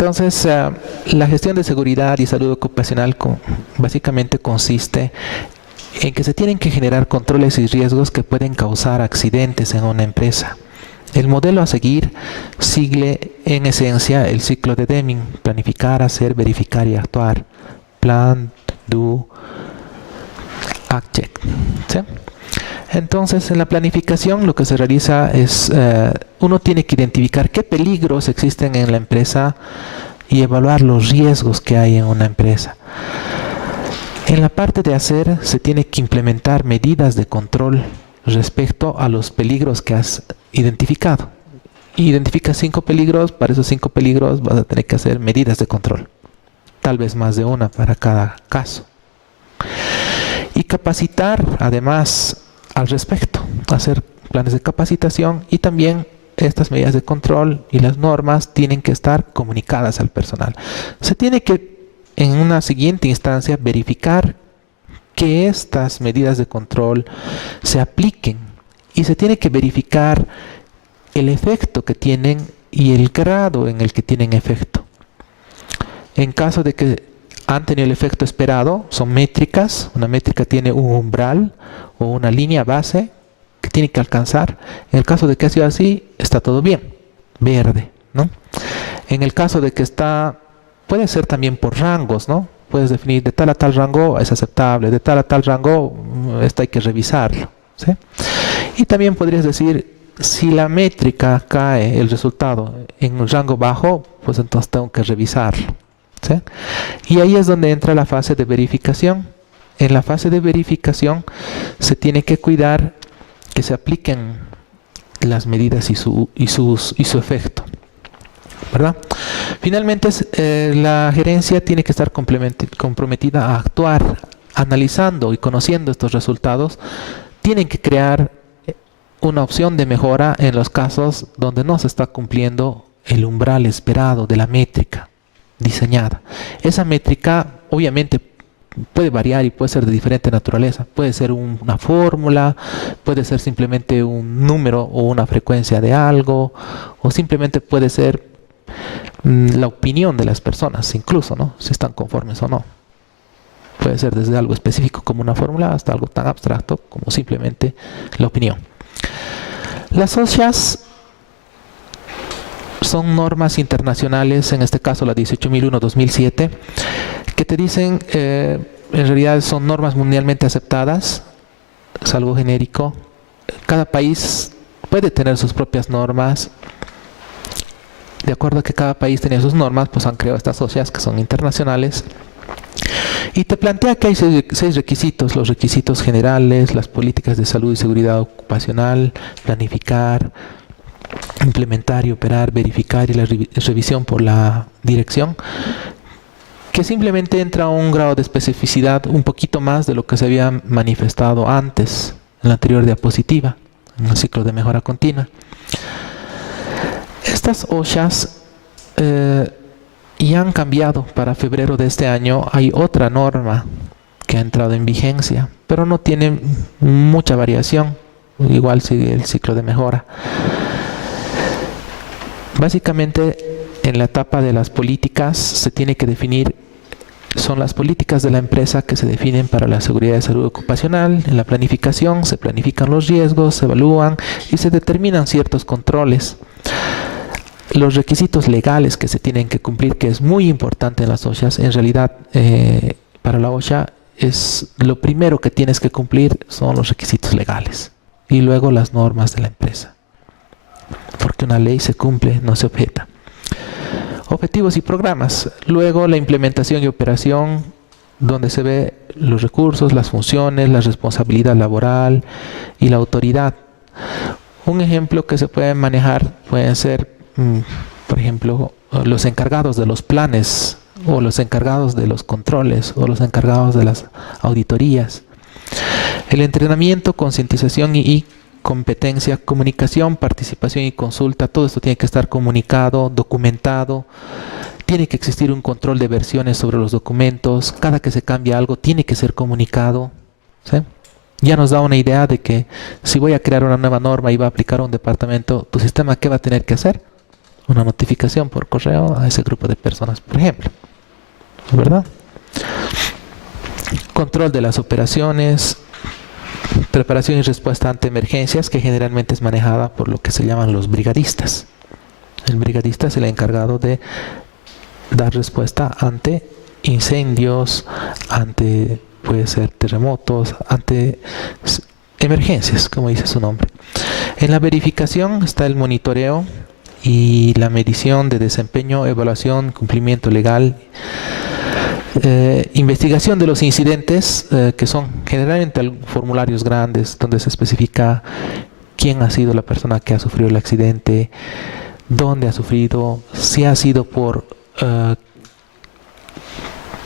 Entonces, la gestión de seguridad y salud ocupacional básicamente consiste en que se tienen que generar controles y riesgos que pueden causar accidentes en una empresa. El modelo a seguir sigue en esencia el ciclo de Deming: planificar, hacer, verificar y actuar. Plan, do, act, check. ¿Sí? Entonces, en la planificación lo que se realiza es, uno tiene que identificar qué peligros existen en la empresa y evaluar los riesgos que hay en una empresa. En la parte de hacer, se tiene que implementar medidas de control respecto a los peligros que has identificado. Identificas 5 peligros, para esos 5 peligros vas a tener que hacer medidas de control. Tal vez más de una para cada caso. Y capacitar, además, al respecto, hacer planes de capacitación, y también estas medidas de control y las normas tienen que estar comunicadas al personal. Se tiene que, en una siguiente instancia, verificar que estas medidas de control se apliquen, y se tiene que verificar el efecto que tienen y el grado en el que tienen efecto. En caso de que han tenido el efecto esperado, son métricas. Una métrica tiene un umbral o una línea base que tiene que alcanzar. En el caso de que ha sido así, está todo bien, verde, ¿no? En el caso de que puede ser también por rangos, ¿no? Puedes definir de tal a tal rango es aceptable, de tal a tal rango esto hay que revisarlo, ¿sí? Y también podrías decir, si la métrica cae, el resultado, en un rango bajo, pues entonces tengo que revisarlo, ¿sí? Y ahí es donde entra la fase de verificación. En la fase de verificación se tiene que cuidar que se apliquen las medidas y su efecto, ¿verdad? Finalmente, la gerencia tiene que estar comprometida a actuar, analizando y conociendo estos resultados. Tienen que crear una opción de mejora en los casos donde no se está cumpliendo el umbral esperado de la métrica diseñada. Esa métrica obviamente puede variar y puede ser de diferente naturaleza. Puede ser una fórmula, puede ser simplemente un número o una frecuencia de algo, o simplemente puede ser la opinión de las personas, incluso, ¿no? Si están conformes o no. Puede ser desde algo específico como una fórmula hasta algo tan abstracto como simplemente la opinión. Las OSHAs son normas internacionales, en este caso la 18001-2007, que te dicen, en realidad son normas mundialmente aceptadas, es algo genérico. Cada país puede tener sus propias normas. De acuerdo a que cada país tenía sus normas, pues han creado estas OSHAs que son internacionales. Y te plantea que hay 6 requisitos: los requisitos generales, las políticas de salud y seguridad ocupacional, planificar, implementar y operar, verificar y la revisión por la dirección, que simplemente entra a un grado de especificidad un poquito más de lo que se había manifestado antes, en la anterior diapositiva, en el ciclo de mejora continua. Estas OSHAs ya han cambiado. Para febrero de este año hay otra norma que ha entrado en vigencia, pero no tiene mucha variación, igual sigue el ciclo de mejora. Básicamente, en la etapa de las políticas se tiene que definir, son las políticas de la empresa que se definen para la seguridad de salud ocupacional. En la planificación se planifican los riesgos, se evalúan y se determinan ciertos controles. Los requisitos legales que se tienen que cumplir, que es muy importante en las OSHAs, en realidad para la OSHA es lo primero que tienes que cumplir, son los requisitos legales y luego las normas de la empresa, porque una ley se cumple, no se objeta. Objetivos y programas, luego la implementación y operación, donde se ve los recursos, las funciones, la responsabilidad laboral y la autoridad. Un ejemplo que se puede manejar pueden ser, por ejemplo, los encargados de los planes, o los encargados de los controles, o los encargados de las auditorías. El entrenamiento, concientización y competencia, comunicación, participación y consulta, todo esto tiene que estar comunicado, documentado. Tiene que existir un control de versiones sobre los documentos. Cada que se cambia algo tiene que ser comunicado, ¿sí? Ya nos da una idea de que si voy a crear una nueva norma y va a aplicar a un departamento, tu sistema, ¿qué va a tener que hacer? una notificación por correo a ese grupo de personas, por ejemplo, ¿verdad? Control de las operaciones, preparación y respuesta ante emergencias, que generalmente es manejada por lo que se llaman los brigadistas. El brigadista es el encargado de dar respuesta ante incendios, ante, puede ser terremotos, ante emergencias, como dice su nombre. En la verificación está el monitoreo y la medición de desempeño, evaluación, cumplimiento legal, investigación de los incidentes, que son generalmente formularios grandes donde se especifica quién ha sido la persona que ha sufrido el accidente, dónde ha sufrido, si ha sido por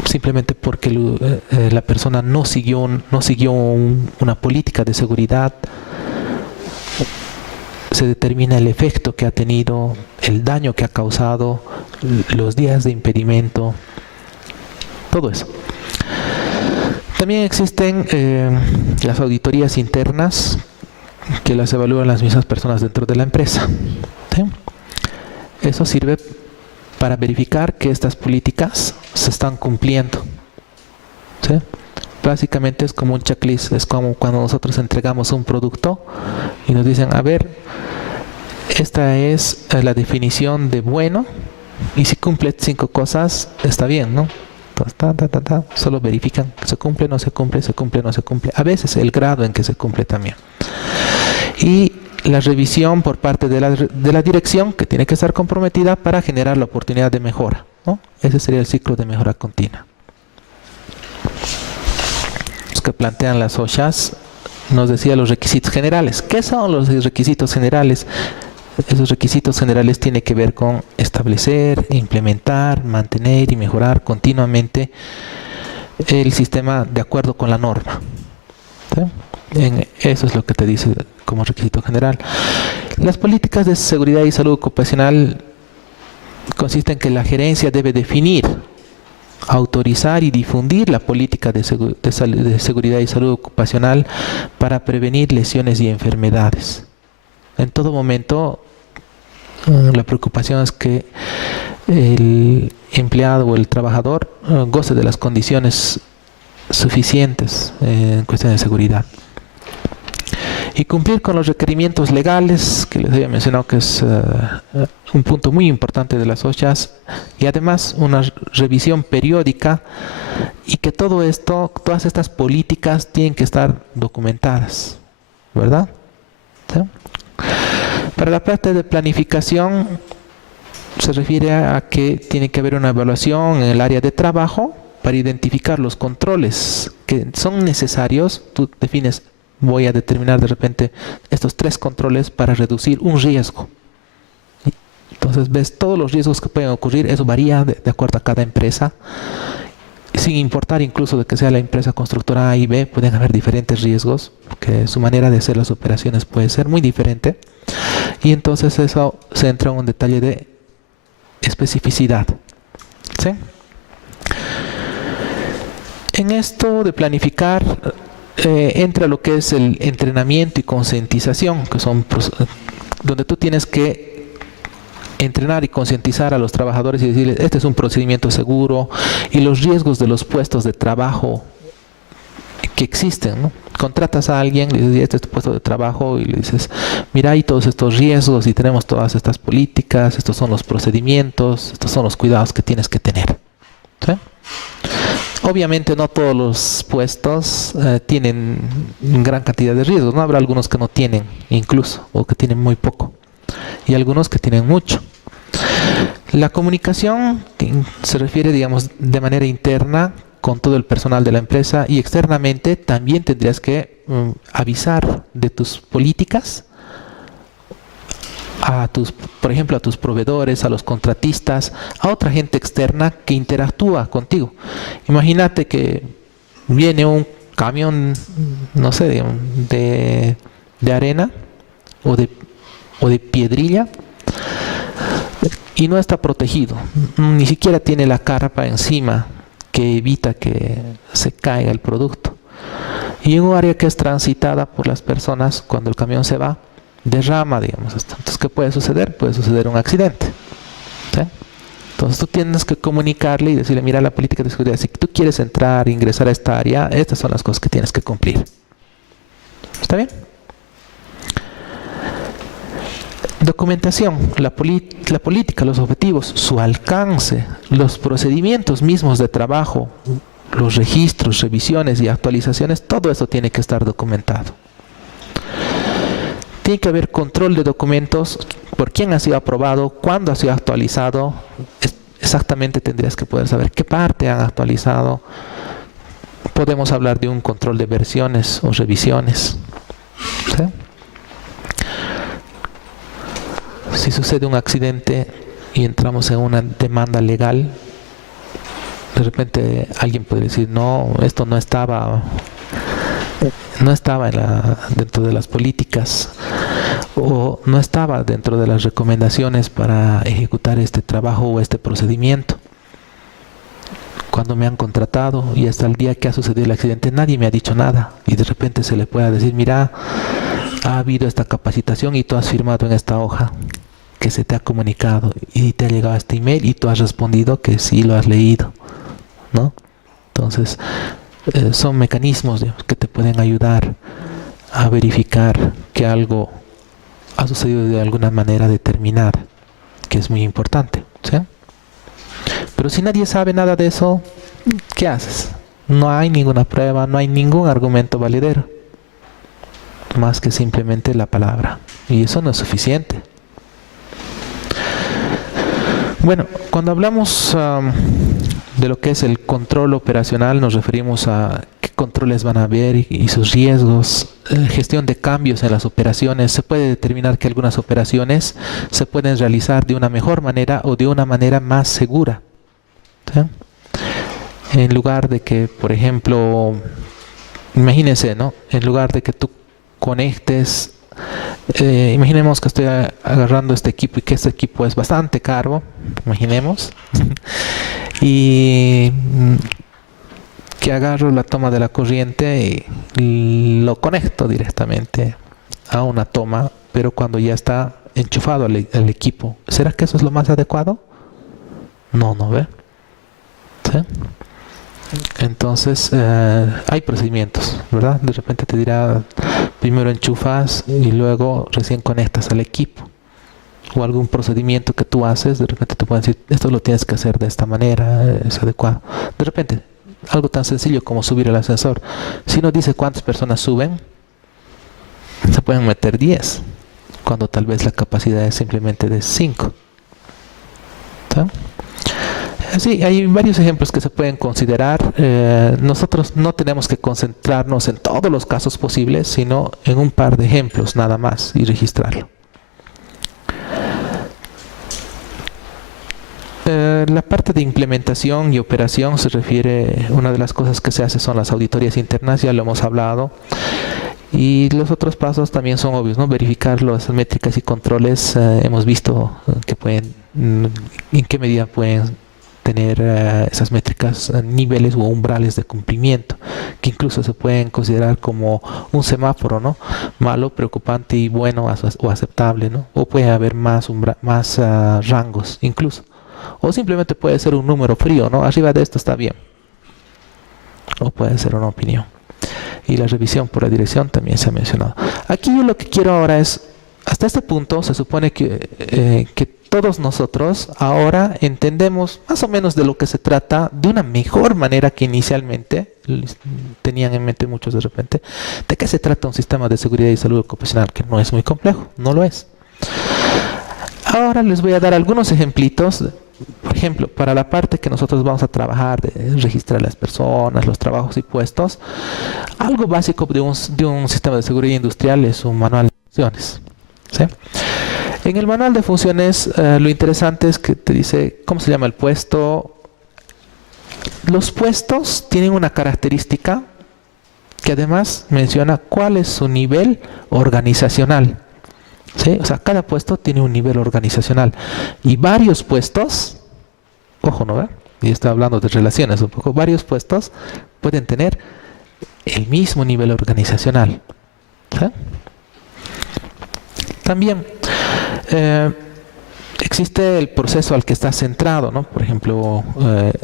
simplemente porque la persona no siguió una política de seguridad. Se determina el efecto que ha tenido, el daño que ha causado, los días de impedimento, todo eso. También existen las auditorías internas, que las evalúan las mismas personas dentro de la empresa, ¿sí? Eso sirve para verificar que estas políticas se están cumpliendo, ¿sí? Básicamente es como un checklist, es como cuando nosotros entregamos un producto y nos dicen, a ver, esta es la definición de bueno, y si cumple 5 cosas, está bien, ¿no? Entonces, solo verifican, se cumple, no se cumple, se cumple, no se cumple. A veces el grado en que se cumple también. Y la revisión por parte de la dirección, que tiene que estar comprometida para generar la oportunidad de mejora, ¿no? Ese sería el ciclo de mejora continua. Los que plantean las OSHAs nos decía los requisitos generales. ¿Qué son los requisitos generales? Esos requisitos generales tienen que ver con establecer, implementar, mantener y mejorar continuamente el sistema de acuerdo con la norma, ¿sí? Eso es lo que te dice como requisito general. Las políticas de seguridad y salud ocupacional consisten en que la gerencia debe definir, autorizar y difundir la política de seguridad y salud ocupacional para prevenir lesiones y enfermedades. En todo momento, la preocupación es que el empleado o el trabajador goce de las condiciones suficientes en cuestión de seguridad. Y cumplir con los requerimientos legales, que les había mencionado que es un punto muy importante de las OSHAs, y además una revisión periódica, y que todo esto, todas estas políticas tienen que estar documentadas, ¿verdad? ¿Sí? Para la parte de planificación se refiere a que tiene que haber una evaluación en el área de trabajo para identificar los controles que son necesarios. Tú defines, voy a determinar de repente estos 3 controles para reducir un riesgo. Entonces ves todos los riesgos que pueden ocurrir. Eso varía de acuerdo a cada empresa, sin importar incluso de que sea la empresa constructora A y B. Pueden haber diferentes riesgos, porque su manera de hacer las operaciones puede ser muy diferente, y entonces eso se entra en un detalle de especificidad, ¿sí? En esto de planificar entra lo que es el entrenamiento y concientización, que son donde tú tienes que entrenar y concientizar a los trabajadores y decirles, este es un procedimiento seguro, y los riesgos de los puestos de trabajo que existen, ¿no? Contratas a alguien, le dices, este es tu puesto de trabajo, y le dices, mira, hay todos estos riesgos y tenemos todas estas políticas, estos son los procedimientos, estos son los cuidados que tienes que tener, ¿sí? Obviamente no todos los puestos tienen gran cantidad de riesgos, ¿no? Habrá algunos que no tienen incluso, o que tienen muy poco, y algunos que tienen mucho. La comunicación se refiere, digamos, de manera interna con todo el personal de la empresa, y externamente también tendrías que avisar de tus políticas a por ejemplo, a tus proveedores, a los contratistas, a otra gente externa que interactúa contigo. Imagínate que viene un camión, no sé, de arena o de piedrilla, y no está protegido, ni siquiera tiene la carpa encima que evita que se caiga el producto, y en un área que es transitada por las personas, cuando el camión se va, derrama, digamos esto. Entonces, ¿qué puede suceder? Puede suceder un accidente, ¿sí? Entonces tú tienes que comunicarle y decirle, mira, la política de seguridad, si tú quieres entrar, ingresar a esta área, estas son las cosas que tienes que cumplir. ¿Está bien? Documentación, la política, los objetivos, su alcance, los procedimientos mismos de trabajo, los registros, revisiones y actualizaciones, todo eso tiene que estar documentado. Tiene que haber control de documentos, por quién ha sido aprobado, cuándo ha sido actualizado. Exactamente tendrías que poder saber qué parte han actualizado. Podemos hablar de un control de versiones o revisiones. ¿Sí? Si sucede un accidente y entramos en una demanda legal, de repente alguien puede decir, no, esto no estaba dentro de las políticas, o no estaba dentro de las recomendaciones para ejecutar este trabajo o este procedimiento. Cuando me han contratado y hasta el día que ha sucedido el accidente nadie me ha dicho nada, y de repente se le pueda decir, mira, ha habido esta capacitación y tú has firmado en esta hoja que se te ha comunicado y te ha llegado este email y tú has respondido que sí lo has leído, ¿no? Entonces son mecanismos, digamos, que te pueden ayudar a verificar que algo ha sucedido de alguna manera determinada, que es muy importante, ¿sí? Pero si nadie sabe nada de eso, ¿qué haces? No hay ninguna prueba, no hay ningún argumento validero, más que simplemente la palabra, y eso no es suficiente. Bueno, cuando hablamos de lo que es el control operacional, nos referimos a qué controles van a haber y sus riesgos, gestión de cambios en las operaciones. Se puede determinar que algunas operaciones se pueden realizar de una mejor manera o de una manera más segura, ¿sí? En lugar de que, por ejemplo, imagínense, ¿no? En lugar de que tú conectes, imaginemos que estoy agarrando este equipo y que este equipo es bastante caro, imaginemos, y que agarro la toma de la corriente y lo conecto directamente a una toma, pero cuando ya está enchufado el equipo. ¿Será que eso es lo más adecuado? No, ¿no ve? ¿Sí? Entonces hay procedimientos, ¿verdad? De repente te dirá, primero enchufas y luego recién conectas al equipo, o algún procedimiento que tú haces. De repente te pueden decir, esto lo tienes que hacer de esta manera, es adecuado. De repente, algo tan sencillo como subir el ascensor, si no dice cuántas personas suben, se pueden meter 10, cuando tal vez la capacidad es simplemente de 5. ¿Sí? Sí, hay varios ejemplos que se pueden considerar. Nosotros no tenemos que concentrarnos en todos los casos posibles, sino en un par de ejemplos nada más y registrarlo. La parte de implementación y operación se refiere, una de las cosas que se hace son las auditorías internas, ya lo hemos hablado. Y los otros pasos también son obvios, ¿no? Verificar las métricas y controles. Hemos visto que pueden, en qué medida pueden tener esas métricas, niveles o umbrales de cumplimiento, que incluso se pueden considerar como un semáforo, ¿no? Malo, preocupante y bueno o aceptable, ¿no? O puede haber más rangos incluso. O simplemente puede ser un número frío, ¿no? Arriba de esto está bien. O puede ser una opinión. Y la revisión por la dirección también se ha mencionado. Aquí yo lo que quiero ahora es, hasta este punto se supone que todos nosotros ahora entendemos más o menos de lo que se trata de una mejor manera que inicialmente tenían en mente muchos de repente. ¿De qué se trata un sistema de seguridad y salud ocupacional? Que no es muy complejo, no lo es. Ahora les voy a dar algunos ejemplitos. Por ejemplo, para la parte que nosotros vamos a trabajar de registrar las personas, los trabajos y puestos, algo básico de un sistema de seguridad industrial es un manual de funciones, ¿sí? En el manual de funciones, lo interesante es que te dice cómo se llama el puesto. Los puestos tienen una característica que además menciona cuál es su nivel organizacional, ¿sí? O sea, cada puesto tiene un nivel organizacional y varios puestos, ojo, ¿no? Y estoy hablando de relaciones un poco, varios puestos pueden tener el mismo nivel organizacional, ¿sí? También existe el proceso al que está centrado, ¿no? Por ejemplo,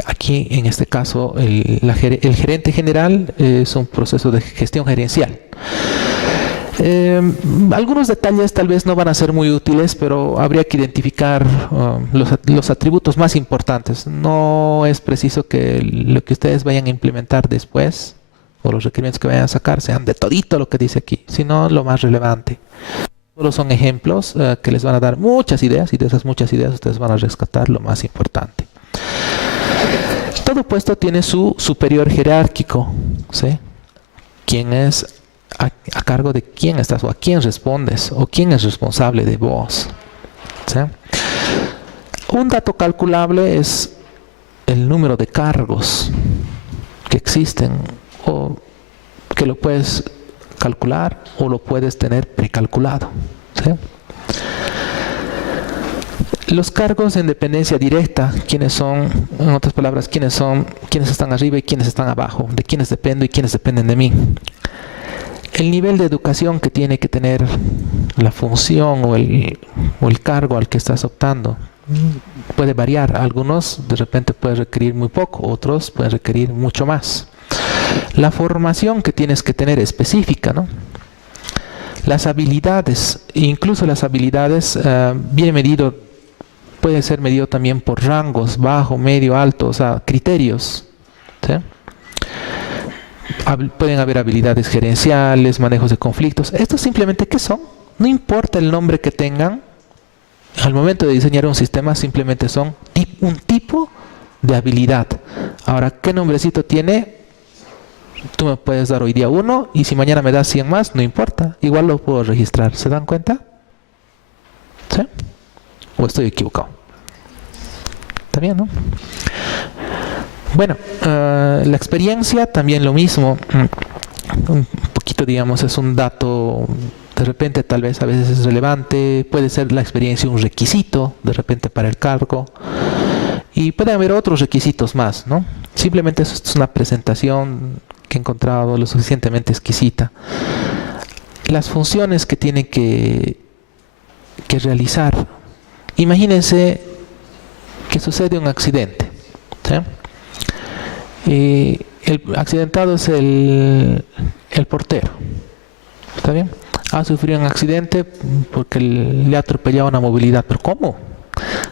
aquí en este caso el gerente general es un proceso de gestión gerencial. Algunos detalles tal vez no van a ser muy útiles, pero habría que identificar los atributos más importantes. No es preciso que lo que ustedes vayan a implementar después o los requerimientos que vayan a sacar sean de todito lo que dice aquí, sino lo más relevante. Solo son ejemplos que les van a dar muchas ideas, y de esas muchas ideas ustedes van a rescatar lo más importante. Todo puesto tiene su superior jerárquico, ¿sí? ¿Quién es a cargo de quién estás, o a quién respondes, o quién es responsable de vos? ¿Sí? Un dato calculable es el número de cargos que existen, o que lo puedes calcular o lo puedes tener precalculado, ¿sí? Los cargos en dependencia directa, ¿quiénes son? En otras palabras, ¿quiénes están arriba y quiénes están abajo? ¿De quiénes dependo y quiénes dependen de mí? El nivel de educación que tiene que tener la función o el cargo al que estás optando puede variar. Algunos de repente pueden requerir muy poco, otros pueden requerir mucho más. La formación que tienes que tener específica, ¿no? Las habilidades, incluso las habilidades puede ser medido también por rangos, bajo, medio, alto, o sea, criterios, ¿sí? Pueden haber habilidades gerenciales, manejos de conflictos. ¿Estos simplemente qué son? No importa el nombre que tengan, al momento de diseñar un sistema simplemente son un tipo de habilidad. Ahora, ¿qué nombrecito tiene? Tú me puedes dar hoy día uno, y si mañana me das 100 más, no importa, igual lo puedo registrar. ¿Se dan cuenta? ¿Sí? ¿O estoy equivocado? Está bien, ¿no? Bueno, la experiencia también lo mismo. Un poquito, digamos, es un dato, de repente tal vez a veces es relevante. Puede ser la experiencia un requisito de repente para el cargo, y puede haber otros requisitos más, ¿no? Simplemente eso es una presentación que he encontrado lo suficientemente exquisita. Las funciones que tiene que realizar. Imagínense que sucede un accidente, ¿sí? El accidentado es el portero, ¿está bien? Ha sufrido un accidente porque le ha atropellado una movilidad. ¿Pero cómo?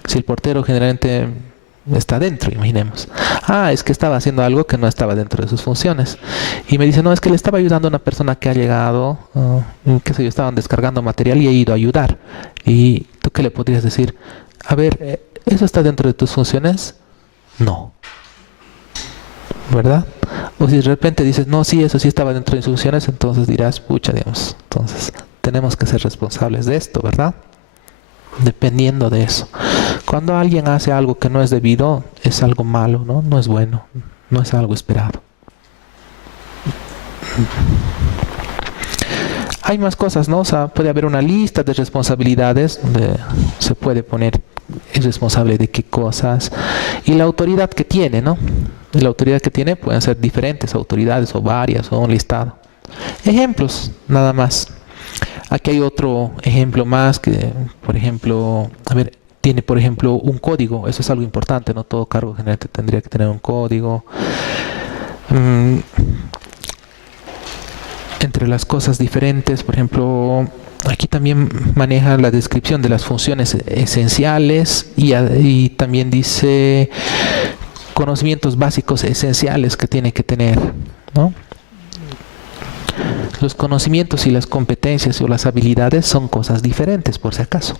Si el portero generalmente está dentro, imaginemos. Es que estaba haciendo algo que no estaba dentro de sus funciones. Y me dice, no, es que le estaba ayudando a una persona que ha llegado, qué sé yo, estaban descargando material y he ido a ayudar. ¿Y tú qué le podrías decir? A ver, ¿eso está dentro de tus funciones? No. ¿Verdad? O si de repente dices, no, sí, eso sí estaba dentro de sus funciones, entonces dirás, pucha, digamos, entonces tenemos que ser responsables de esto, ¿verdad? Dependiendo de eso. Cuando alguien hace algo que no es debido, es algo malo, ¿no? No es bueno, no es algo esperado. Hay más cosas, ¿no? O sea, puede haber una lista de responsabilidades donde se puede poner es responsable de qué cosas y la autoridad que tiene, ¿no? La autoridad que tiene pueden ser diferentes autoridades o varias o un listado. Ejemplos, nada más. Aquí hay otro ejemplo más que, por ejemplo, tiene por ejemplo un código. Eso es algo importante, no todo cargo general tendría que tener un código. Entre las cosas diferentes, por ejemplo, aquí también maneja la descripción de las funciones esenciales y también dice conocimientos básicos esenciales que tiene que tener, ¿no? Los conocimientos y las competencias o las habilidades son cosas diferentes, por si acaso.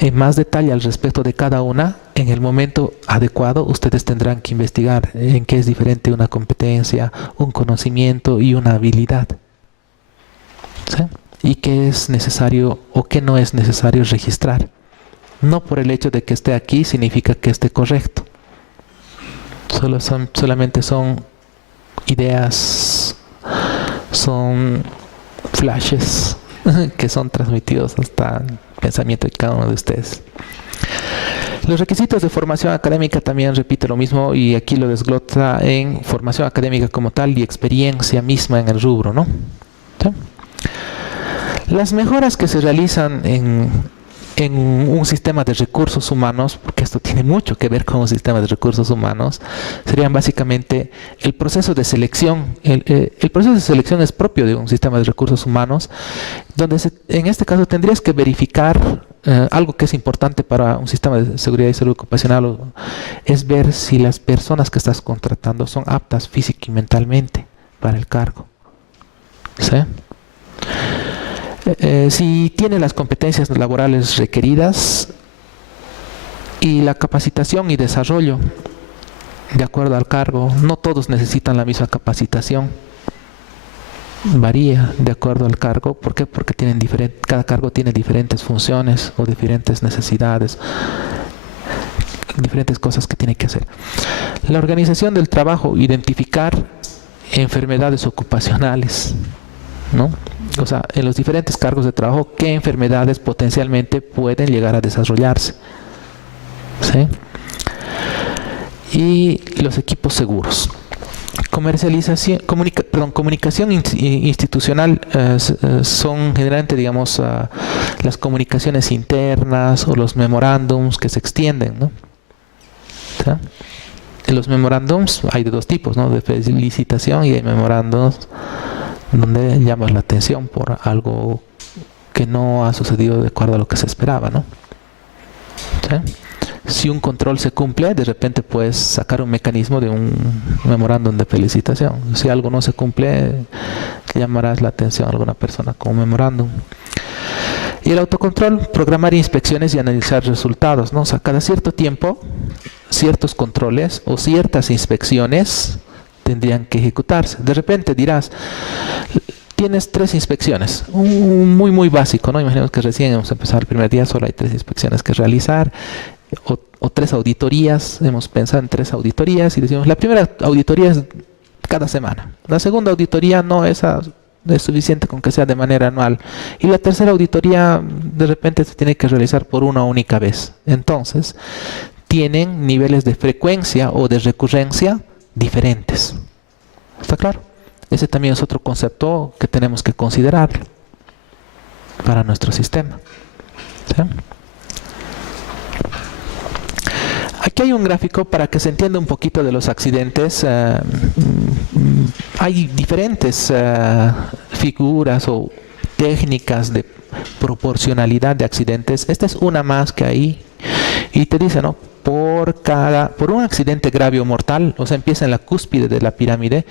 En más detalle al respecto de cada una, en el momento adecuado, ustedes tendrán que investigar en qué es diferente una competencia, un conocimiento y una habilidad, ¿sí? Y qué es necesario o qué no es necesario registrar. No por el hecho de que esté aquí significa que esté correcto. Solamente son ideas, son flashes que son transmitidos hasta el pensamiento de cada uno de ustedes. Los requisitos de formación académica también repite lo mismo y aquí lo desglota en formación académica como tal y experiencia misma en el rubro, ¿no? ¿Sí? Las mejoras que se realizan en en un sistema de recursos humanos, porque esto tiene mucho que ver con un sistema de recursos humanos, serían básicamente el proceso de selección. El proceso de selección es propio de un sistema de recursos humanos, donde en este caso tendrías que verificar algo que es importante para un sistema de seguridad y salud ocupacional, es ver si las personas que estás contratando son aptas física y mentalmente para el cargo. ¿Sí? Si tiene las competencias laborales requeridas y la capacitación y desarrollo de acuerdo al cargo. No todos necesitan la misma capacitación, varía de acuerdo al cargo. ¿Por qué? Porque cada cargo tiene diferentes funciones o diferentes necesidades, diferentes cosas que tiene que hacer. La organización del trabajo, identificar enfermedades ocupacionales, ¿no? O sea, en los diferentes cargos de trabajo, ¿qué enfermedades potencialmente pueden llegar a desarrollarse? ¿Sí? Y los equipos seguros. Comunicación institucional son generalmente, digamos, las comunicaciones internas o los memorándums que se extienden, ¿no? ¿Sí? En los memorándums hay de dos tipos, ¿no? De felicitación, y hay memorándums donde llamas la atención por algo que no ha sucedido de acuerdo a lo que se esperaba, ¿no? ¿Sí? Si un control se cumple, de repente puedes sacar un mecanismo de un memorándum de felicitación. Si algo no se cumple, llamarás la atención a alguna persona con un memorándum. Y el autocontrol, programar inspecciones y analizar resultados, ¿no? O sea, cada cierto tiempo, ciertos controles o ciertas inspecciones tendrían que ejecutarse. De repente dirás, tienes 3 inspecciones, muy básico, ¿no? Imaginemos que recién hemos empezado el primer día, solo hay 3 inspecciones que realizar, o 3 auditorías. Hemos pensado en 3 auditorías y decimos, la primera auditoría es cada semana, la segunda auditoría no es suficiente con que sea de manera anual, y la tercera auditoría de repente se tiene que realizar por una única vez. Entonces, tienen niveles de frecuencia o de recurrencia diferentes. ¿Está claro? Ese también es otro concepto que tenemos que considerar para nuestro sistema. ¿Sí? Aquí hay un gráfico para que se entienda un poquito de los accidentes. Hay diferentes figuras o técnicas de proporcionalidad de accidentes. Esta es una más que hay. Y te dice, ¿no? Por un accidente grave o mortal, o sea, empieza en la cúspide de la pirámide,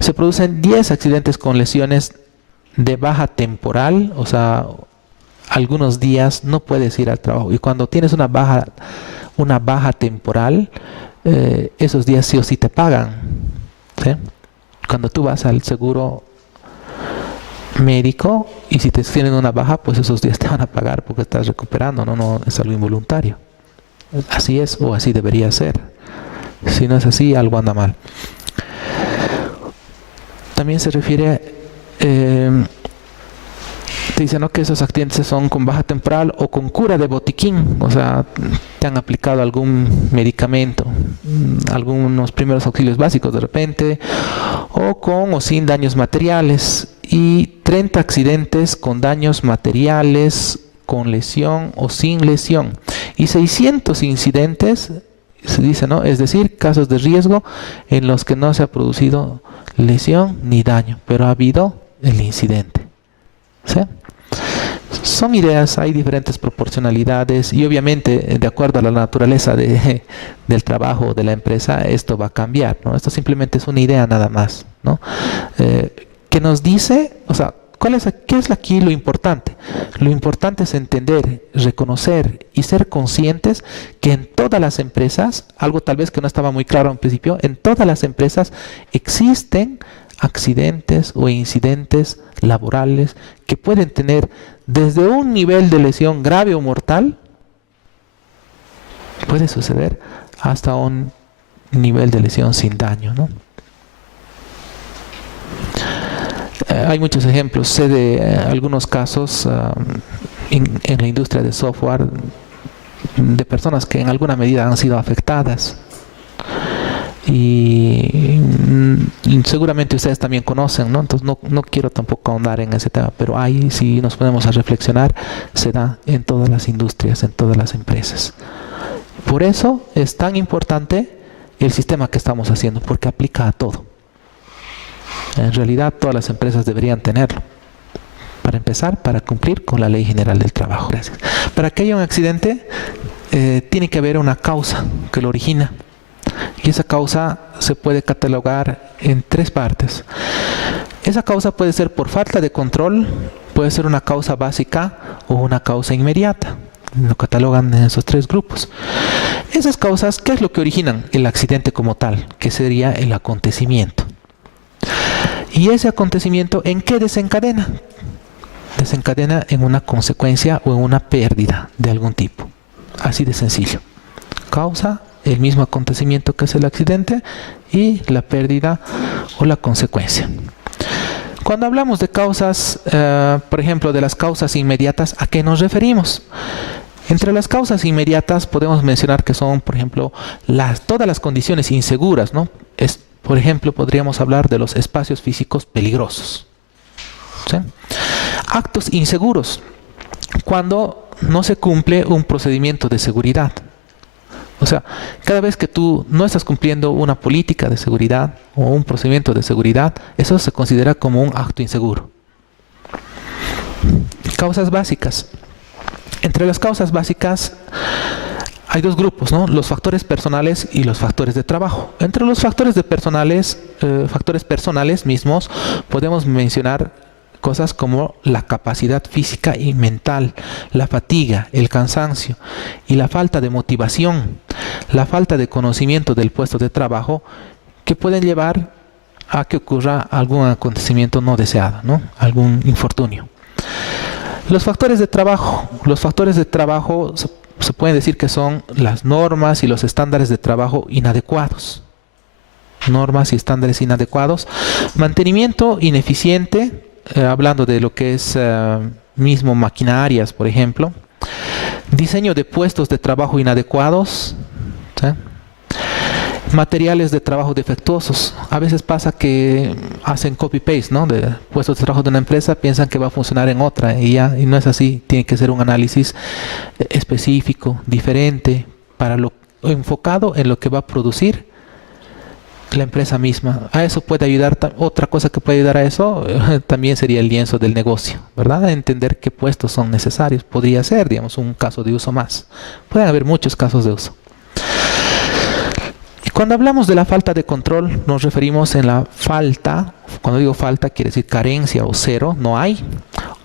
se producen 10 accidentes con lesiones de baja temporal, o sea, algunos días no puedes ir al trabajo. Y cuando tienes una baja temporal, esos días sí o sí te pagan. ¿Sí? Cuando tú vas al seguro médico y si te tienen una baja, pues esos días te van a pagar porque estás recuperando, no es algo involuntario. Así es, o así debería ser. Si no es así, algo anda mal. También se refiere, te dice, ¿no?, que esos accidentes son con baja temporal o con cura de botiquín, o sea, te han aplicado algún medicamento, algunos primeros auxilios básicos de repente, o con o sin daños materiales, y 30 accidentes con daños materiales, con lesión o sin lesión, y 600 incidentes, se dice, ¿no?, es decir, casos de riesgo en los que no se ha producido lesión ni daño, pero ha habido el incidente. ¿Sí? Son ideas, hay diferentes proporcionalidades y obviamente de acuerdo a la naturaleza del trabajo de la empresa esto va a cambiar, ¿no? Esto simplemente es una idea nada más, ¿no? Que nos dice, o sea, ¿qué es aquí lo importante? Lo importante es entender, reconocer y ser conscientes que en todas las empresas, algo tal vez que no estaba muy claro al principio, en todas las empresas existen accidentes o incidentes laborales que pueden tener desde un nivel de lesión grave o mortal, puede suceder, hasta un nivel de lesión sin daño, ¿no? Hay muchos ejemplos, sé de algunos casos en la industria de software de personas que en alguna medida han sido afectadas Y seguramente ustedes también conocen, ¿no? Entonces no quiero tampoco ahondar en ese tema, pero ahí si nos ponemos a reflexionar, se da en todas las industrias, en todas las empresas. Por eso es tan importante el sistema que estamos haciendo, porque aplica a todo. En realidad todas las empresas deberían tenerlo. Para empezar, para cumplir con la Ley General del Trabajo. Gracias. Para que haya un accidente, tiene que haber una causa que lo origina. Y esa causa se puede catalogar en 3 partes. Esa causa puede ser por falta de control, puede ser una causa básica o una causa inmediata. Lo catalogan en esos 3 grupos. Esas causas, ¿qué es lo que originan el accidente como tal? Que sería el acontecimiento. ¿Y ese acontecimiento en qué desencadena? Desencadena en una consecuencia o en una pérdida de algún tipo. Así de sencillo. Causa, el mismo acontecimiento que es el accidente, y la pérdida o la consecuencia. Cuando hablamos de causas, por ejemplo, de las causas inmediatas, ¿a qué nos referimos? Entre las causas inmediatas podemos mencionar que son, por ejemplo, todas las condiciones inseguras, ¿no? Por ejemplo, podríamos hablar de los espacios físicos peligrosos. ¿Sí? Actos inseguros, cuando no se cumple un procedimiento de seguridad. O sea, cada vez que tú no estás cumpliendo una política de seguridad o un procedimiento de seguridad, eso se considera como un acto inseguro. Causas básicas. Entre las causas básicas hay 2 grupos, ¿no? Los factores personales y los factores de trabajo. Entre los factores personales mismos podemos mencionar cosas como la capacidad física y mental, la fatiga, el cansancio y la falta de motivación, la falta de conocimiento del puesto de trabajo, que pueden llevar a que ocurra algún acontecimiento no deseado, ¿no? Algún infortunio. Los factores de trabajo se pueden decir que son las normas y los estándares de trabajo inadecuados. Normas y estándares inadecuados, mantenimiento ineficiente, hablando de lo que es mismo maquinarias, por ejemplo, diseño de puestos de trabajo inadecuados, ¿sí? Materiales de trabajo defectuosos. A veces pasa que hacen copy-paste, ¿no? De puestos de trabajo de una empresa, piensan que va a funcionar en otra y no es así. Tiene que ser un análisis específico, diferente, enfocado en lo que va a producir la empresa misma. A eso puede ayudar, otra cosa que puede ayudar a eso también sería el lienzo del negocio, ¿verdad? Entender qué puestos son necesarios. Podría ser, digamos, un caso de uso más. Pueden haber muchos casos de uso. Y cuando hablamos de la falta de control, nos referimos en la falta. Cuando digo falta, quiere decir carencia o cero, no hay.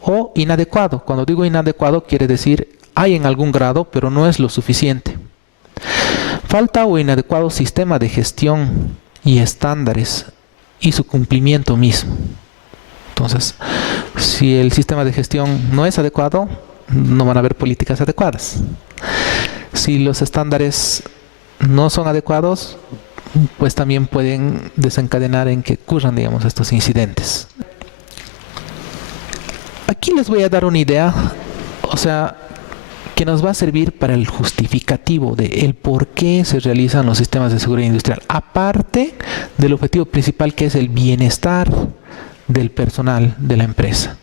O inadecuado. Cuando digo inadecuado, quiere decir hay en algún grado, pero no es lo suficiente. Falta o inadecuado sistema de gestión y estándares y su cumplimiento mismo. Entonces, si el sistema de gestión no es adecuado, no van a haber políticas adecuadas. Si los estándares no son adecuados, pues también pueden desencadenar en que ocurran, digamos, estos incidentes. Aquí les voy a dar una idea, o sea, que nos va a servir para el justificativo de el por qué se realizan los sistemas de seguridad industrial, aparte del objetivo principal, que es el bienestar del personal de la empresa.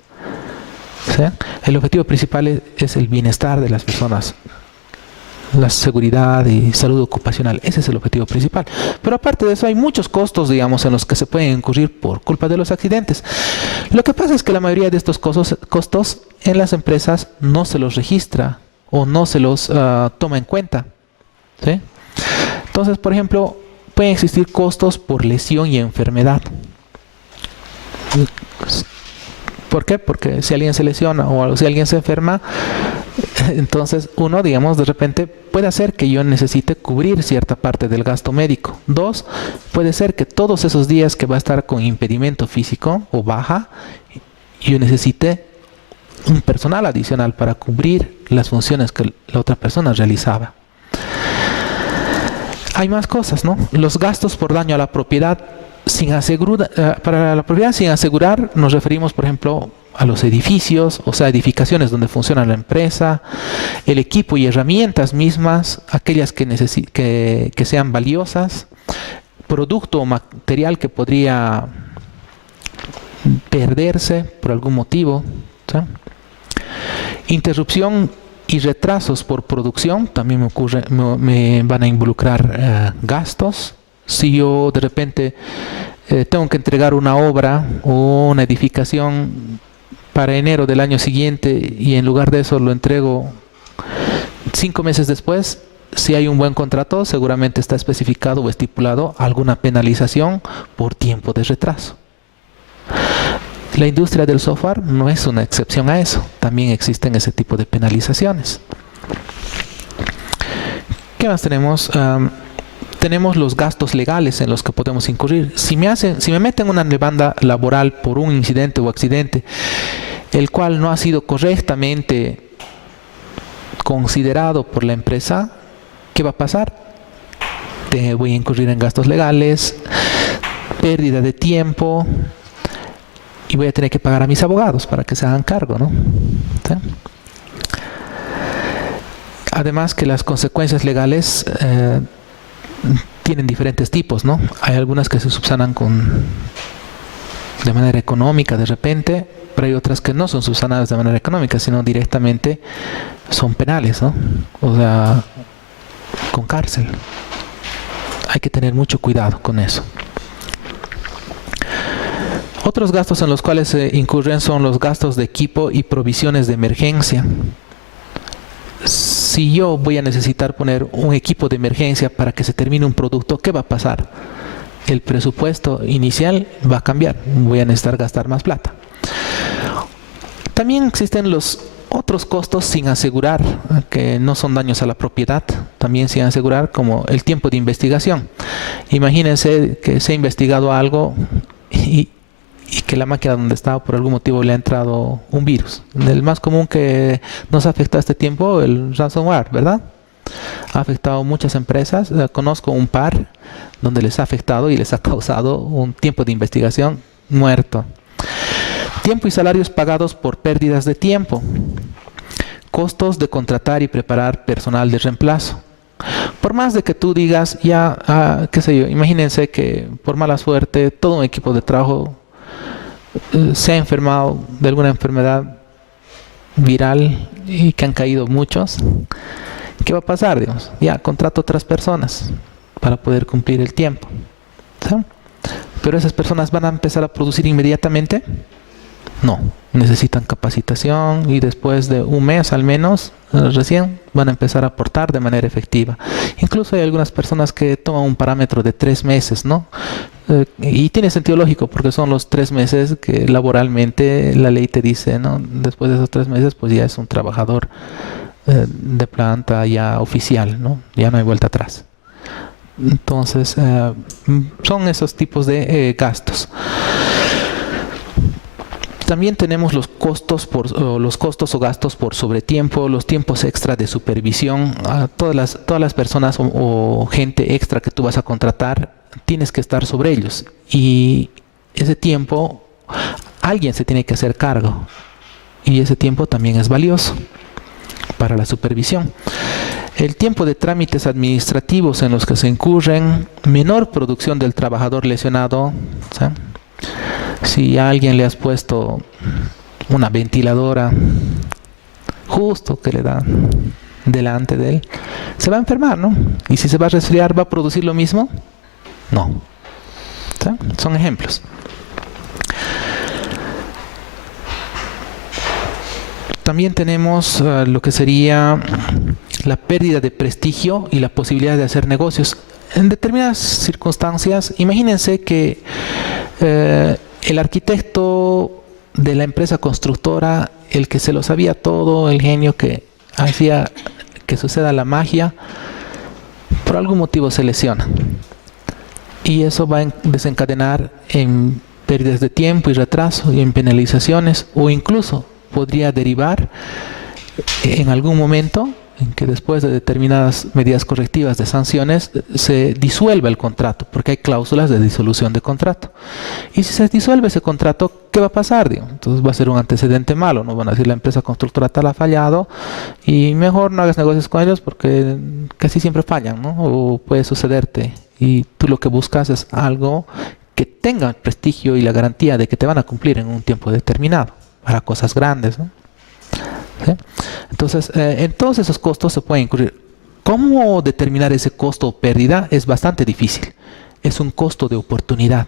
¿Sí? El objetivo principal es el bienestar de las personas, la seguridad y salud ocupacional. Ese es el objetivo principal. Pero aparte de eso hay muchos costos, digamos, en los que se pueden incurrir por culpa de los accidentes. Lo que pasa es que la mayoría de estos costos en las empresas no se los registra o no se los toma en cuenta, ¿sí? Entonces, por ejemplo, pueden existir costos por lesión y enfermedad. ¿Por qué? Porque si alguien se lesiona o si alguien se enferma, entonces uno, digamos, de repente puede hacer que yo necesite cubrir cierta parte del gasto médico. 2, puede ser que todos esos días que va a estar con impedimento físico o baja, yo necesite un personal adicional para cubrir las funciones que la otra persona realizaba. Hay más cosas, ¿no? Los gastos por daño a la propiedad sin asegurar. Para la propiedad sin asegurar nos referimos, por ejemplo, a los edificios, o sea, edificaciones donde funciona la empresa, el equipo y herramientas mismas, aquellas que sean valiosas, producto o material que podría perderse por algún motivo, ¿sí? Interrupción y retrasos por producción también me van a involucrar gastos. Si yo de repente tengo que entregar una obra o una edificación para enero del año siguiente y en lugar de eso lo entrego 5 meses después, si hay un buen contrato, seguramente está especificado o estipulado alguna penalización por tiempo de retraso. La industria del software no es una excepción a eso. También existen ese tipo de penalizaciones. ¿Qué más tenemos? Tenemos los gastos legales en los que podemos incurrir. Si me meten una demanda laboral por un incidente o accidente, el cual no ha sido correctamente considerado por la empresa, ¿qué va a pasar? Voy a incurrir en gastos legales, pérdida de tiempo, y voy a tener que pagar a mis abogados para que se hagan cargo, ¿no? ¿Sí? Además que las consecuencias legales tienen diferentes tipos, ¿no? Hay algunas que se subsanan de manera económica de repente, pero hay otras que no son subsanadas de manera económica, sino directamente son penales, ¿no? O sea, con cárcel. Hay que tener mucho cuidado con eso. Otros gastos en los cuales se incurren son los gastos de equipo y provisiones de emergencia. Si yo voy a necesitar poner un equipo de emergencia para que se termine un producto, ¿qué va a pasar? El presupuesto inicial va a cambiar. Voy a necesitar gastar más plata. También existen los otros costos sin asegurar, que no son daños a la propiedad, también sin asegurar, como el tiempo de investigación. Imagínense que se ha investigado algo y que la máquina donde estaba por algún motivo le ha entrado un virus. El más común que nos ha afectado este tiempo, el ransomware, ¿verdad? Ha afectado a muchas empresas. Conozco un par donde les ha afectado y les ha causado un tiempo de investigación muerto. Tiempo y salarios pagados por pérdidas de tiempo. Costos de contratar y preparar personal de reemplazo. Por más de que tú digas, ya, qué sé yo, imagínense que por mala suerte todo un equipo de trabajo se ha enfermado de alguna enfermedad viral y que han caído muchos. ¿Qué va a pasar? Digamos, ya contrato otras personas para poder cumplir el tiempo, ¿sí? Pero esas personas van a empezar a producir inmediatamente. No, necesitan capacitación y después de un mes al menos, recién van a empezar a aportar de manera efectiva. Incluso hay algunas personas que toman un parámetro de 3 meses, ¿no? Y tiene sentido lógico porque son los 3 meses que laboralmente la ley te dice, ¿no? Después de esos 3 meses pues ya es un trabajador de planta ya oficial, ¿no? Ya no hay vuelta atrás. Entonces, son esos tipos de gastos. También tenemos los costos o gastos por sobretiempo, los tiempos extra de supervisión. Todas las personas o gente extra que tú vas a contratar, tienes que estar sobre ellos. Y ese tiempo, alguien se tiene que hacer cargo. Y ese tiempo también es valioso para la supervisión. El tiempo de trámites administrativos en los que se incurren, menor producción del trabajador lesionado, ¿sí? Si a alguien le has puesto una ventiladora justo que le da delante de él, se va a enfermar, ¿no? Y si se va a resfriar, ¿va a producir lo mismo? No. ¿Sí? Son ejemplos. También tenemos lo que sería la pérdida de prestigio y la posibilidad de hacer negocios. En determinadas circunstancias, imagínense que el arquitecto de la empresa constructora, el que se lo sabía todo, el genio que hacía que suceda la magia, por algún motivo se lesiona. Y eso va a desencadenar en pérdidas de tiempo y retraso y en penalizaciones, o incluso podría derivar en algún momento en que después de determinadas medidas correctivas de sanciones se disuelva el contrato, porque hay cláusulas de disolución de contrato. Y si se disuelve ese contrato, ¿qué va a pasar? Entonces va a ser un antecedente malo, ¿no? Van a decir la empresa constructora tal ha fallado y mejor no hagas negocios con ellos porque casi siempre fallan, ¿no? O puede sucederte Y tú lo que buscas es algo que tenga el prestigio y la garantía de que te van a cumplir en un tiempo determinado, para cosas grandes, ¿no? ¿Sí? Entonces, en todos esos costos se pueden incurrir. ¿Cómo determinar ese costo o pérdida? Es bastante difícil. Es un costo de oportunidad.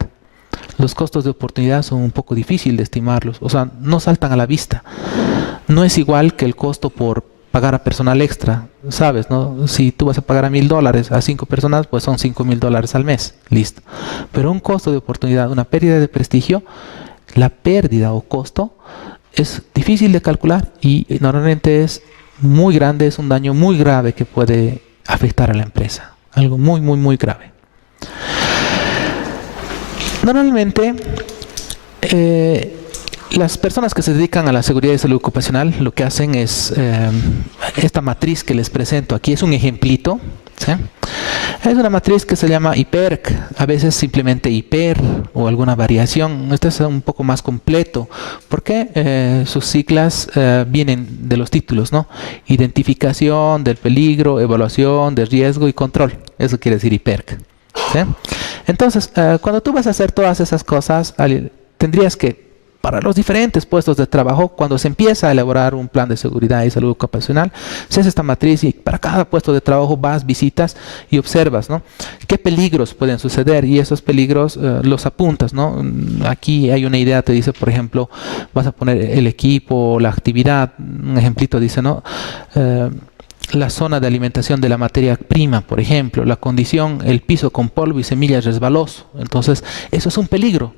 Los costos de oportunidad son un poco difíciles de estimarlos, o sea, no saltan a la vista. No es igual que el costo por pagar a personal extra, ¿sabes? ¿No? Si tú vas a pagar a $1,000 a 5 personas, pues son $5,000 al mes, listo. Pero un costo de oportunidad, una pérdida de prestigio, la pérdida o costo es difícil de calcular y normalmente es muy grande, es un daño muy grave que puede afectar a la empresa. Algo muy, muy, muy grave. Normalmente, las personas que se dedican a la seguridad y salud ocupacional lo que hacen es esta matriz que les presento aquí, es un ejemplito, ¿sí? Es una matriz que se llama IPERC, a veces simplemente IPER o alguna variación. Este es un poco más completo porque sus siglas vienen de los títulos, ¿no? Identificación del peligro, evaluación de riesgo y control. Eso quiere decir IPERC, ¿sí? Entonces, cuando tú vas a hacer todas esas cosas, tendrías que, para los diferentes puestos de trabajo, cuando se empieza a elaborar un plan de seguridad y salud ocupacional, se hace esta matriz y para cada puesto de trabajo vas, visitas y observas, ¿no? ¿Qué peligros pueden suceder? Y esos peligros los apuntas, ¿no? Aquí hay una idea, te dice, por ejemplo, vas a poner el equipo, la actividad, un ejemplito dice, ¿no? La zona de alimentación de la materia prima, por ejemplo, la condición, el piso con polvo y semillas resbaloso. Entonces, eso es un peligro,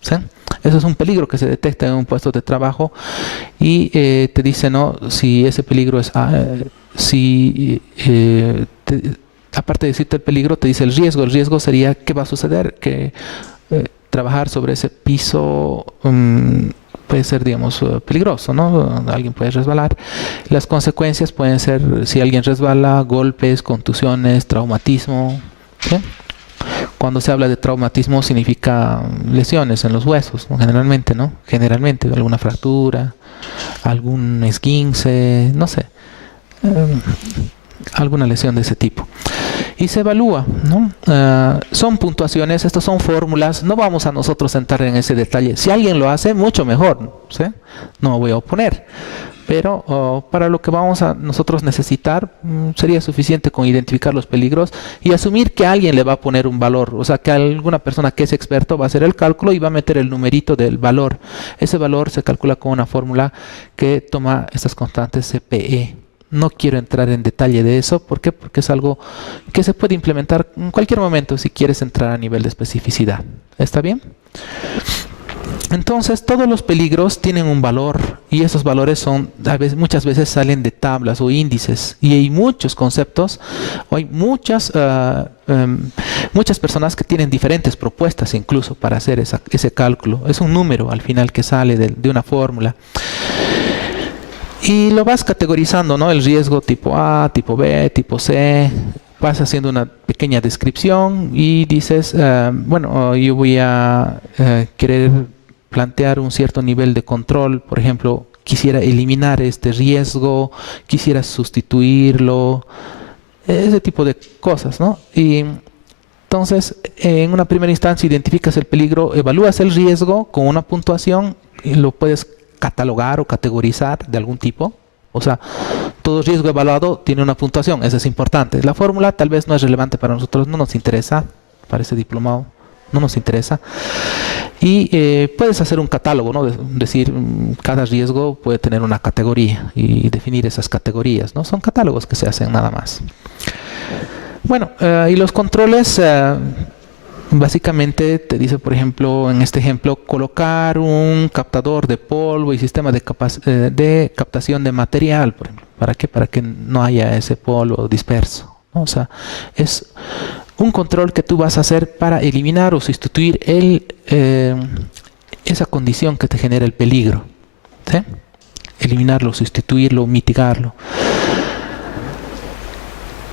¿sí? Eso es un peligro que se detecta en un puesto de trabajo y te dice, ¿no? Si ese peligro es... aparte de decirte el peligro, te dice el riesgo. El riesgo sería qué va a suceder, que trabajar sobre ese piso puede ser, digamos, peligroso, ¿no? Alguien puede resbalar. Las consecuencias pueden ser, si alguien resbala, golpes, contusiones, traumatismo, ¿sí? Cuando se habla de traumatismo significa lesiones en los huesos, ¿no? Generalmente, ¿no? Generalmente, alguna fractura, algún esguince, no sé, alguna lesión de ese tipo. Y se evalúa, ¿no? Son puntuaciones, estas son fórmulas, no vamos a nosotros entrar en ese detalle. Si alguien lo hace, mucho mejor, ¿sí? No me voy a oponer. Pero para lo que vamos a nosotros necesitar, sería suficiente con identificar los peligros y asumir que alguien le va a poner un valor. O sea, que alguna persona que es experto va a hacer el cálculo y va a meter el numerito del valor. Ese valor se calcula con una fórmula que toma estas constantes CPE. No quiero entrar en detalle de eso. ¿Por qué? Porque es algo que se puede implementar en cualquier momento si quieres entrar a nivel de especificidad. ¿Está bien? Entonces, todos los peligros tienen un valor y esos valores son, muchas veces salen de tablas o índices y hay muchos conceptos, o hay muchas personas que tienen diferentes propuestas incluso para hacer ese cálculo. Es un número al final que sale de una fórmula. Y lo vas categorizando, ¿no? El riesgo tipo A, tipo B, tipo C. Vas haciendo una pequeña descripción y dices, bueno, yo voy a querer plantear un cierto nivel de control. Por ejemplo, quisiera eliminar este riesgo, quisiera sustituirlo, ese tipo de cosas, ¿no? Y entonces, en una primera instancia identificas el peligro, evalúas el riesgo con una puntuación y lo puedes catalogar o categorizar de algún tipo. O sea, todo riesgo evaluado tiene una puntuación, eso es importante. La fórmula tal vez no es relevante para nosotros, no nos interesa, parece diplomado, no nos interesa. Y puedes hacer un catálogo, ¿no? Decir, cada riesgo puede tener una categoría y definir esas categorías, ¿no? Son catálogos que se hacen nada más. Bueno, y los controles, básicamente te dice, por ejemplo, en este ejemplo, colocar un captador de polvo y sistema de captación de material, por ejemplo. ¿Para qué? Para que no haya ese polvo disperso, ¿no? O sea, es un control que tú vas a hacer para eliminar o sustituir esa condición que te genera el peligro, ¿sí? Eliminarlo, sustituirlo, mitigarlo.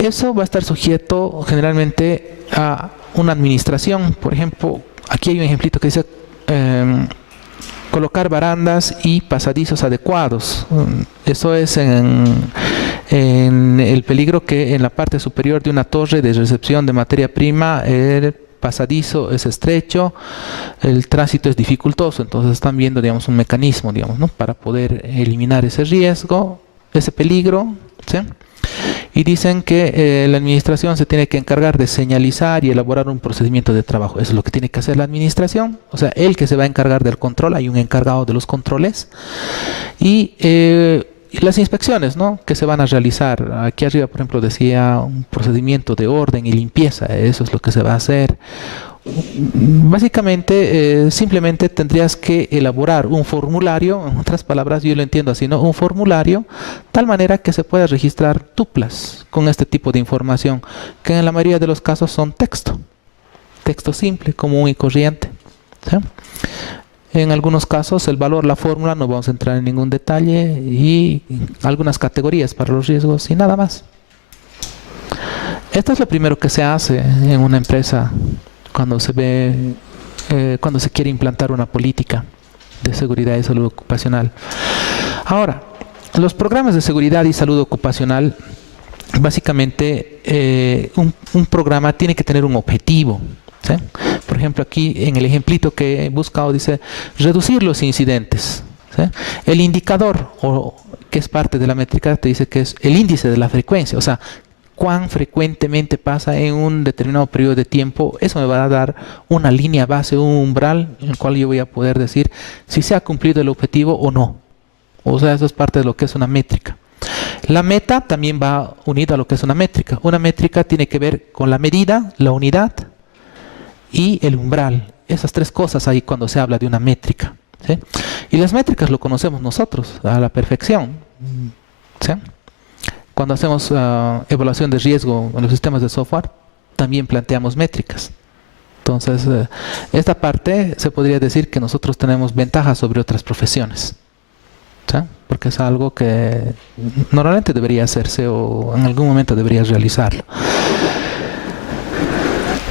Eso va a estar sujeto generalmente a una administración. Por ejemplo, aquí hay un ejemplito que dice colocar barandas y pasadizos adecuados. Eso es en En el peligro que en la parte superior de una torre de recepción de materia prima el pasadizo es estrecho, el tránsito es dificultoso. Entonces están viendo, digamos, un mecanismo, digamos, ¿no?, para poder eliminar ese riesgo, ese peligro, ¿sí? Y dicen que la administración se tiene que encargar de señalizar y elaborar un procedimiento de trabajo. Eso es lo que tiene que hacer la administración. O sea, el que se va a encargar del control, hay un encargado de los controles. Y las inspecciones, ¿no?, que se van a realizar. Aquí arriba, por ejemplo, decía un procedimiento de orden y limpieza. Eso es lo que se va a hacer. Básicamente, simplemente tendrías que elaborar un formulario, en otras palabras, yo lo entiendo así, ¿no?, un formulario, tal manera que se pueda registrar duplas con este tipo de información, que en la mayoría de los casos son texto simple, común y corriente, ¿sí? En algunos casos el valor, la fórmula, no vamos a entrar en ningún detalle, y algunas categorías para los riesgos y nada más. Esto es lo primero que se hace en una empresa cuando se quiere implantar una política de seguridad y salud ocupacional. Ahora, los programas de seguridad y salud ocupacional, básicamente un programa tiene que tener un objetivo, ¿sí? Por ejemplo, aquí en el ejemplito que he buscado dice reducir los incidentes, ¿sí? El indicador, que es parte de la métrica, te dice que es el índice de la frecuencia, o sea, cuán frecuentemente pasa en un determinado periodo de tiempo. Eso me va a dar una línea base, un umbral en el cual yo voy a poder decir si se ha cumplido el objetivo o no. O sea, eso es parte de lo que es una métrica. La meta también va unida a lo que es una métrica. Una métrica tiene que ver con la medida, la unidad y el umbral. Esas tres cosas ahí cuando se habla de una métrica, ¿sí? Y las métricas lo conocemos nosotros a la perfección, ¿sí? Cuando hacemos evaluación de riesgo en los sistemas de software, también planteamos métricas. Entonces, esta parte se podría decir que nosotros tenemos ventajas sobre otras profesiones, ¿sí? Porque es algo que normalmente debería hacerse o en algún momento debería realizarlo.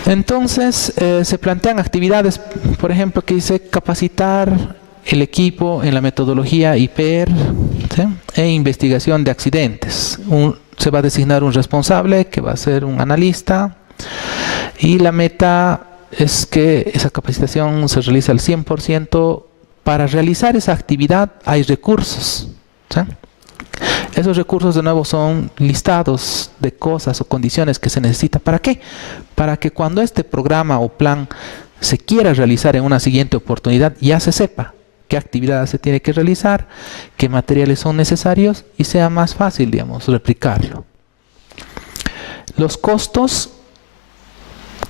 Entonces, se plantean actividades, por ejemplo, que dice capacitar el equipo en la metodología IPER, ¿sí?, e investigación de accidentes. Se va a designar un responsable que va a ser un analista, y la meta es que esa capacitación se realice al 100%. Para realizar esa actividad hay recursos, ¿sí? Esos recursos, de nuevo, son listados de cosas o condiciones que se necesita. ¿Para qué? Para que cuando este programa o plan se quiera realizar en una siguiente oportunidad, ya se sepa qué actividad se tiene que realizar, qué materiales son necesarios y sea más fácil, digamos, replicarlo. Los costos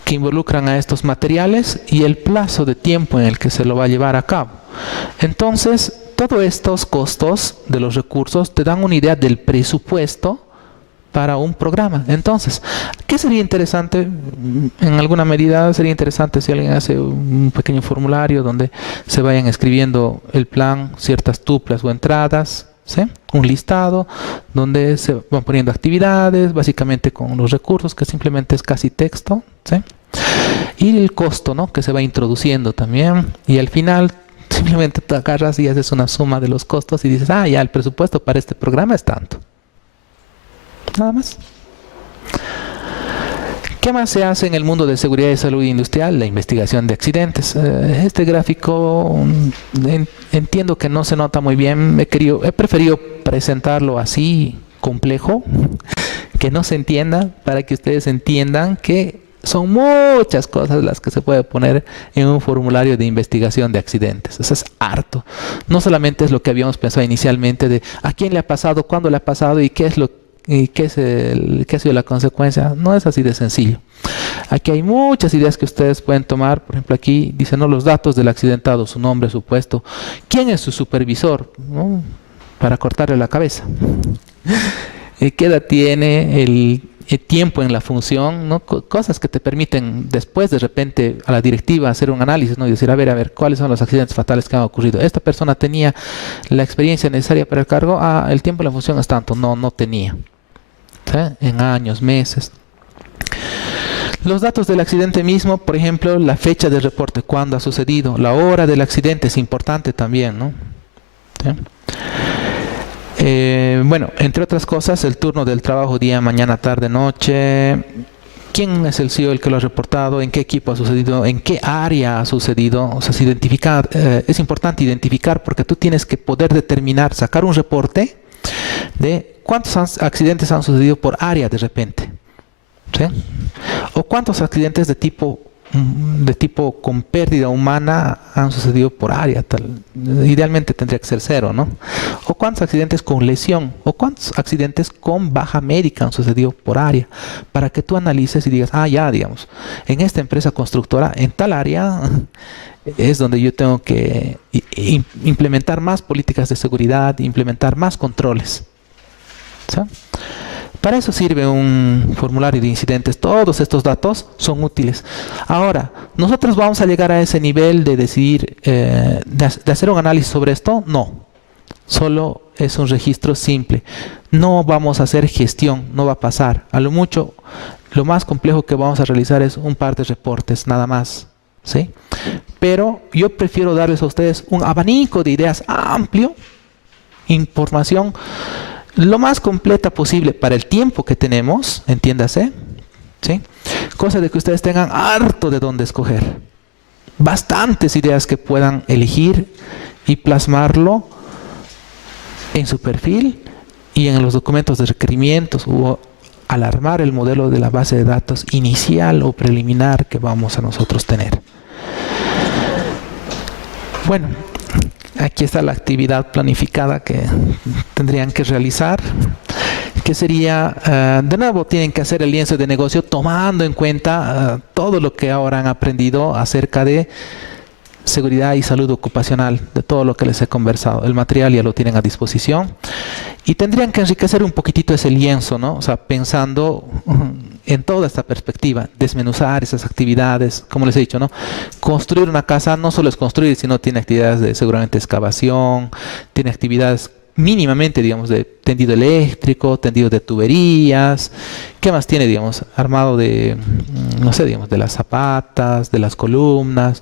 que involucran a estos materiales y el plazo de tiempo en el que se lo va a llevar a cabo. Entonces, todos estos costos de los recursos te dan una idea del presupuesto para un programa. Entonces, ¿qué sería interesante? En alguna medida sería interesante si alguien hace un pequeño formulario donde se vayan escribiendo el plan, ciertas tuplas o entradas, ¿sí? Un listado donde se van poniendo actividades, básicamente con los recursos, que simplemente es casi texto, ¿sí? Y el costo, ¿no?, que se va introduciendo también, y al final simplemente te agarras y haces una suma de los costos y dices, ah, ya el presupuesto para este programa es tanto. Nada más. ¿Qué más se hace en el mundo de seguridad y salud industrial? La investigación de accidentes. Este gráfico entiendo que no se nota muy bien. He preferido presentarlo así, complejo, que no se entienda, para que ustedes entiendan que son muchas cosas las que se puede poner en un formulario de investigación de accidentes. Eso es harto. No solamente es lo que habíamos pensado inicialmente de a quién le ha pasado, cuándo le ha pasado y qué ha sido la consecuencia. No es así de sencillo. Aquí hay muchas ideas que ustedes pueden tomar. Por ejemplo, aquí dicen, ¿no?, los datos del accidentado, su nombre, su puesto, quién es su supervisor, ¿no?, para cortarle la cabeza, qué edad tiene, el tiempo en la función, ¿no?, cosas que te permiten después de repente a la directiva hacer un análisis, ¿no?, y decir, a ver, ¿cuáles son los accidentes fatales que han ocurrido? Esta persona tenía la experiencia necesaria para el cargo, el tiempo en la función es tanto, no tenía, ¿sí?, en años, meses. Los datos del accidente mismo, por ejemplo, la fecha del reporte, cuándo ha sucedido, la hora del accidente es importante también, ¿no? ¿Sí? Bueno, entre otras cosas, el turno del trabajo día, mañana, tarde, noche. ¿Quién es el CEO el que lo ha reportado? ¿En qué equipo ha sucedido? ¿En qué área ha sucedido? O sea, es importante identificar porque tú tienes que poder determinar, sacar un reporte de cuántos accidentes han sucedido por área de repente, ¿sí? O cuántos accidentes de tipo con pérdida humana han sucedido por área. Idealmente tendría que ser 0, ¿no? O cuántos accidentes con lesión, o cuántos accidentes con baja médica han sucedido por área, para que tú analices y digas, ya, digamos, en esta empresa constructora, en tal área es donde yo tengo que implementar más políticas de seguridad, implementar más controles, ¿sí? Para eso sirve un formulario de incidentes. Todos estos datos son útiles. Ahora, ¿nosotros vamos a llegar a ese nivel de decidir, de hacer un análisis sobre esto? No. Solo es un registro simple. No vamos a hacer gestión, no va a pasar. A lo mucho, lo más complejo que vamos a realizar es un par de reportes, nada más, ¿sí? Pero yo prefiero darles a ustedes un abanico de ideas amplio, información lo más completa posible para el tiempo que tenemos, entiéndase, ¿sí? Cosa de que ustedes tengan harto de dónde escoger. Bastantes ideas que puedan elegir y plasmarlo en su perfil y en los documentos de requerimientos o al armar el modelo de la base de datos inicial o preliminar que vamos a nosotros tener. Bueno, aquí está la actividad planificada que tendrían que realizar, que sería, de nuevo, tienen que hacer el lienzo de negocio tomando en cuenta todo lo que ahora han aprendido acerca de seguridad y salud ocupacional, de todo lo que les he conversado. El material ya lo tienen a disposición y tendrían que enriquecer un poquitito ese lienzo, ¿no? O sea, pensando en toda esta perspectiva, desmenuzar esas actividades, como les he dicho, ¿no? Construir una casa no solo es construir, sino tiene actividades de seguramente excavación, tiene actividades mínimamente, digamos, de tendido eléctrico, tendido de tuberías. ¿Qué más tiene, digamos? Armado de, no sé, digamos, de las zapatas, de las columnas,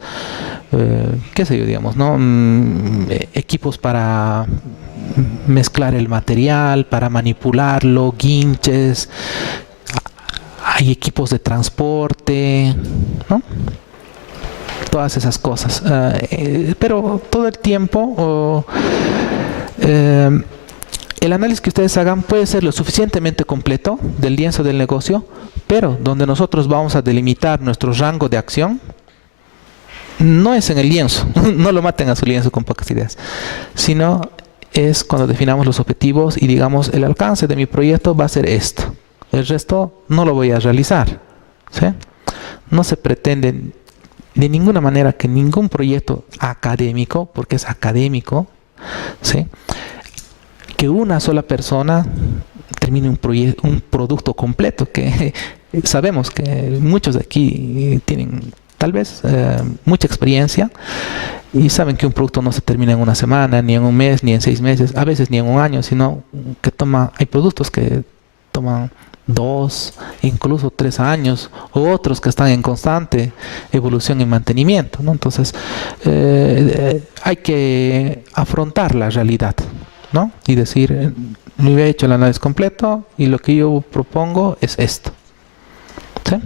qué sé yo, digamos, ¿no? Equipos para mezclar el material, para manipularlo, guinches. Hay equipos de transporte, ¿no? Todas esas cosas. Pero todo el tiempo... el análisis que ustedes hagan puede ser lo suficientemente completo del lienzo del negocio, pero donde nosotros vamos a delimitar nuestro rango de acción no es en el lienzo, no lo maten a su lienzo con pocas ideas, sino es cuando definamos los objetivos y digamos el alcance de mi proyecto va a ser esto, el resto no lo voy a realizar, ¿sí? No se pretende de ninguna manera que ningún proyecto académico, porque es académico, ¿sí?, que una sola persona termine un producto completo, que sabemos que muchos de aquí tienen tal vez mucha experiencia y saben que un producto no se termina en una semana, ni en un mes, ni en 6 meses, a veces ni en un año, sino que hay productos que toman 2, incluso 3 años, o otros que están en constante evolución y mantenimiento, ¿no? Entonces, hay que afrontar la realidad, ¿no? Y decir, yo he hecho el análisis completo y lo que yo propongo es esto, ¿sí?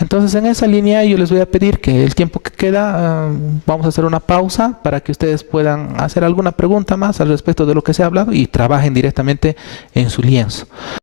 Entonces, en esa línea yo les voy a pedir que el tiempo que queda, vamos a hacer una pausa para que ustedes puedan hacer alguna pregunta más al respecto de lo que se ha hablado y trabajen directamente en su lienzo.